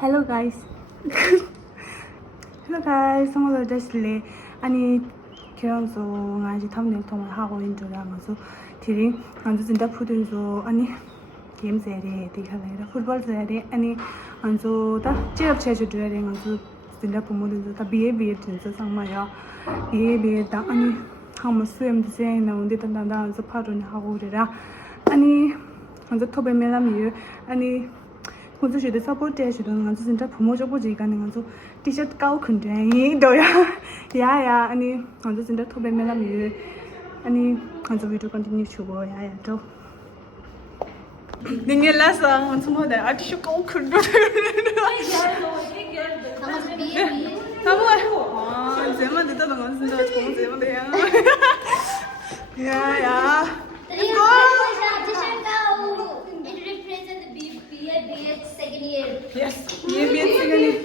Hello guys. Hello guys. 성화가 됐을래. 아니 결혼서 아직 탐낼 통화 하고 있는 줄 알아서 뒤리 안주 진짜 푸든서 아니 게임 세리 되게 풋볼 세리 아니 안주 다 제업 체주 들어야 안주 진짜 부모들도 다 b.a.b.ed 진짜 상마야. b.a.b.ed 아니 한번 수염 디자인 나온데 단단한 안주 파론 하고 그래라. 아니 안주 톱에 메라미 아니 혼자 쉬도 서포트 해주도 안주 진짜 부모 줘보지 가는 안주 티셔츠 까오 근데 너야 야야 아니 안주 진짜 톱에 메라미 아니 안주 비디오 컨티뉴 주고 야야 또 닝게 라상 안주 뭐다 아 티셔츠 까오 근데 아 제만 듣던 건 진짜 좋은 제만이야 야야 이거 second year. Yes, b.a.b.ed second year.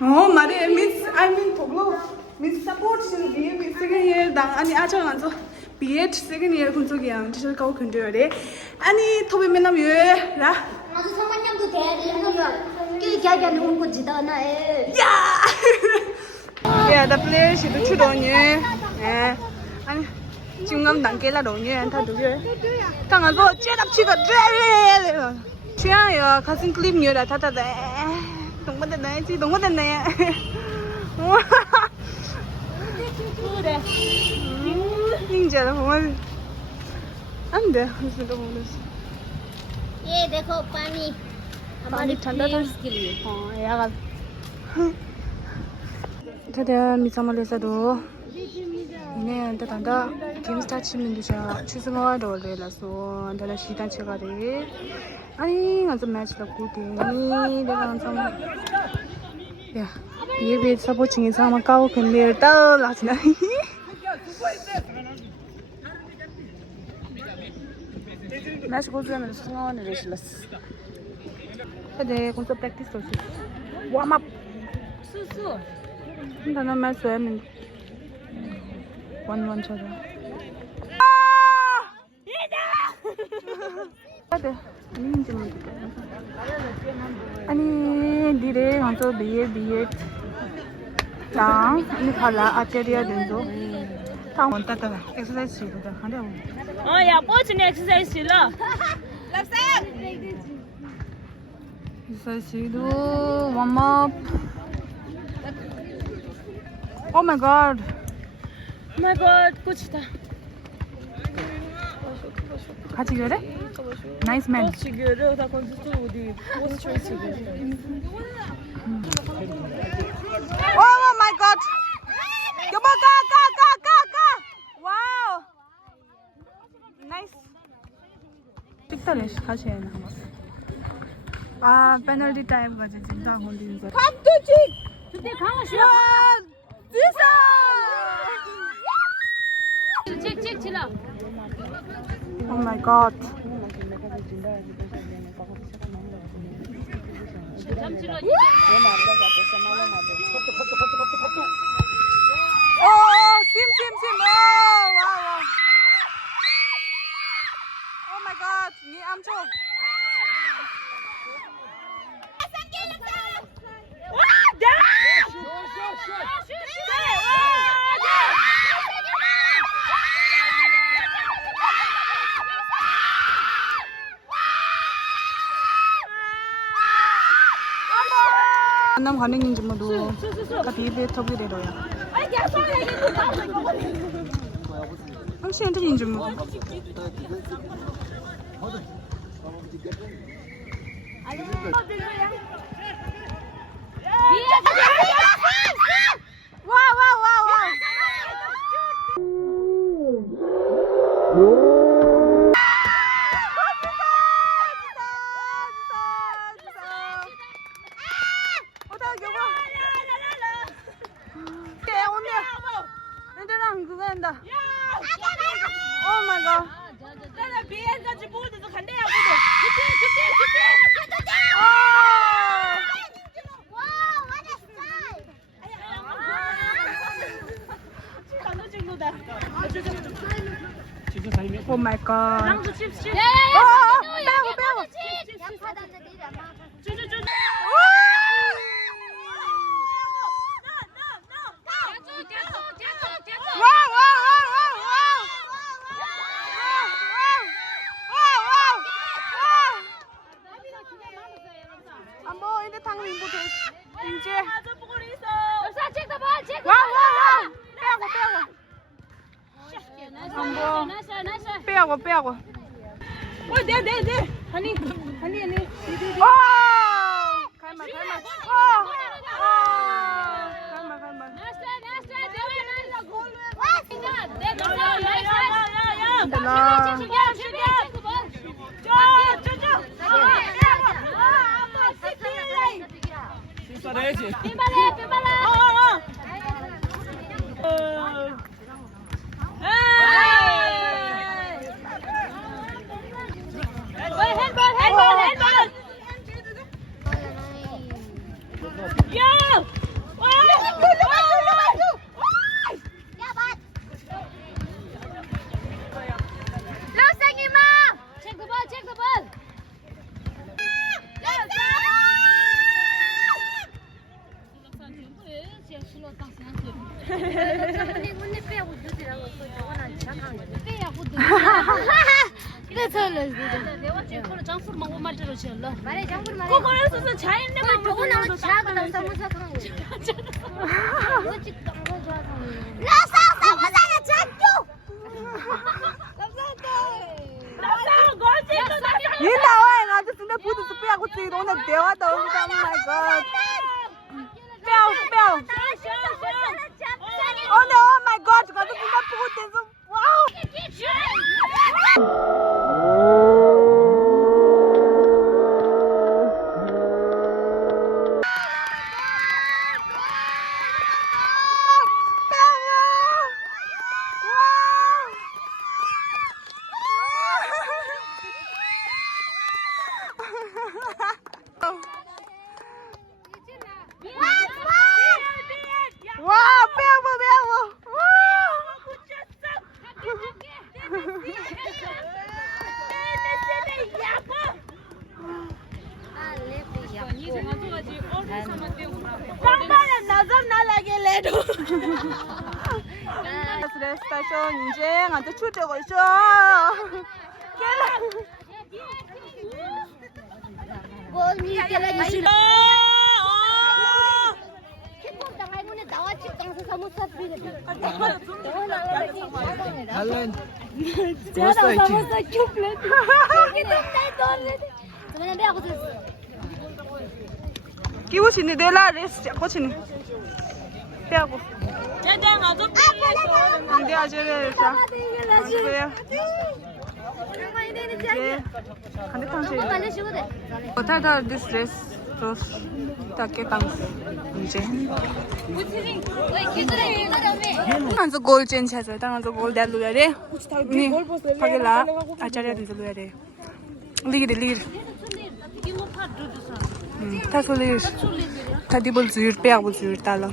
Oh, Maria means I mean Toglo means support in b.a.b.ed second year. 당 아니 아저한서 b.ed second year 군속이야. 지금 가고 근데요래. 아니 토베면남 요라. 아주 성만년도 돼야 되는 거야. 그 자기는 온거 지다나에. 야! Yeah, the player she do 추도니. 예. 아니 지금 단계라 로니 다 두개. 당하고 제답치가 돼. 취향이야. 가슴 클립 녀라 타타다. 동반됐네. 지 동반됐네. 그래. 인자다 보면 안 돼. 무슨 거 보면서. ये देखो पानी पानी ठंडा था इसके लिए हाँ यार 다들 미사말에서도 네 단다 게임 스타치면 되자 추스마도 올려서 단다 시간 체가리 아니 완전 매치다 고대니 내가 완전 야 b.a.b.ed 서포팅에 사람 까고 근데 따라지나 매치 고주하면 승원을 해실렀어 근데 공서 프랙티스 올수 웜업 수수 나는 매치 하면 원원 쳐줘 아네 아니 아니 니네 먼저 b.a.b.ed 당 아니 발라 acharya 된도 당 원따따 엑서사이즈 시도다 하려고 야, 뻗치는 엑서사이즈 라. 엑서사이즈도 웜업 오 마이 갓 오 마이 갓, 꽃이다. 같이 그래? 나이스 맨 지금 다 건축도 어디 포스 초이스 오 마이 갓 여보 가 와우 나이스 찍달래 다시 해 아 페널티 타임 가지 진짜 건드린다 갑자기 근데 강아 싫어. 찍 지라. 오 마이 갓 잠시로. 팀 와우 오 마이 갓 니 암초 만남 관행인지 뭐도 다 b.a.b.ed 터블이래로야 당신 엔트리인지 뭐 오 마이 갓 나는 비행까지 보고도 간대야 보고. 오 마이 갓 랑도 칩스. 빼고 쭈쭈쭈. 근데 당민부터 이제 아저 보고 있어. 자, 체크 봐. 체크. 와 빼고 빼고 네 아니 와 갈만 그거에서 자인네만 보고 나서 작은 사무사 ये नावा है ना तो सुनने पूछ तो पे आको चीज उन्हें देवा तो उनका oh my god पे oh no oh my god का तो सुनने पूछ तो wow 스테이션 이제 한테 출제고 있어. 기우시니 내라 레스 코치니 빼고 근데 아저를 자 그래요 예 근데 당신 어떻게 this dress just takie tam 이제 한서 골 젠치 해서 당한서 골 달로야 돼 니 파게라 아차랴 들로야 돼 리드 타솔리 타디볼 주르 빼고 주르 달라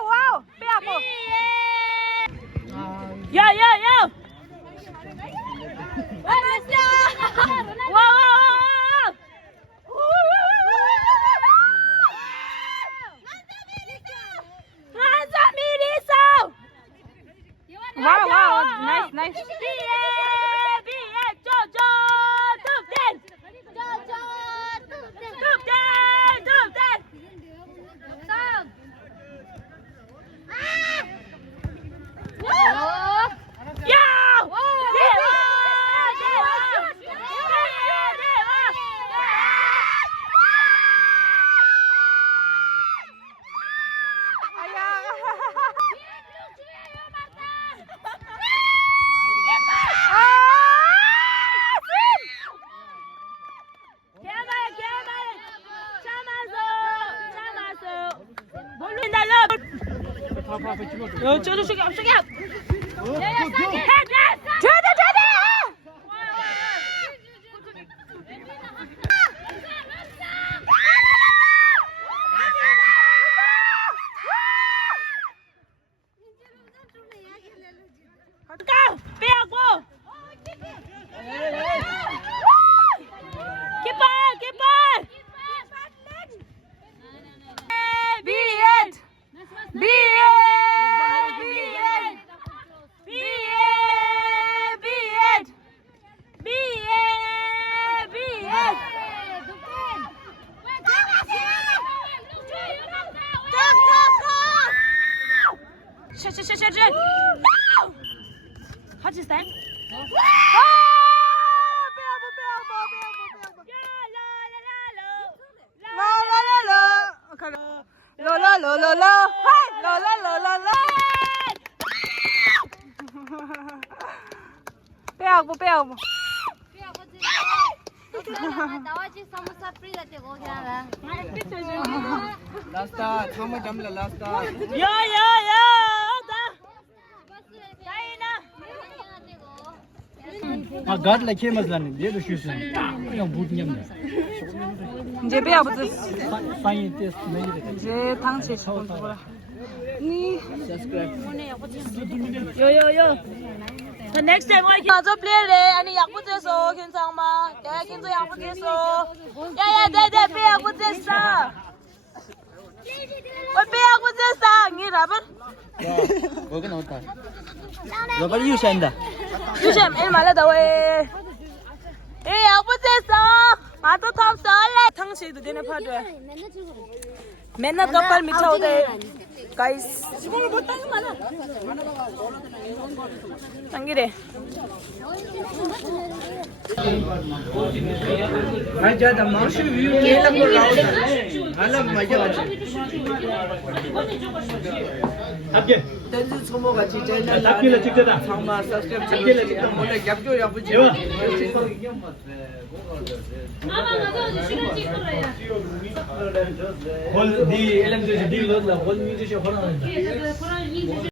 와우 빼고 야야야 와우 나이스 저쪽이 앞쪽이야. 같이 쌤? 빼하고 나와지 사무사 프리 같은 거 그냥 라스타 참아 잠라 라스타 야야야 아 가드 라케 맞라니 얘도 슈스 그냥 못 냠네 이제 빼야부터 파인 테스트 메뉴 이제 당치 쳐보라. 니 요요요 The next time I 저 플레이래 아니 약부제서 괜찮마 야 괜찮 약부제서 야야 내내 빼약부제서 왜 빼약부제서 니 라번 거기 나왔다 너가 유시한다 유심 일 말하다 왜 약부제서 마토 탑 썰래 당치도 되네 파도에 맨날 덕발 미쳐오대 가이스 당기래 मैं ज्यादा मार्शल व्यू ये तक को राउंड अलग मजा आता आपके 댄스 소모 같이 젤라 잡기를 찍잖아 정말 서스템 잡기를 찍다 몰래 겹죠 yapıcı 홀 디 엘렘 디 롤라 홀 뮤지션 하나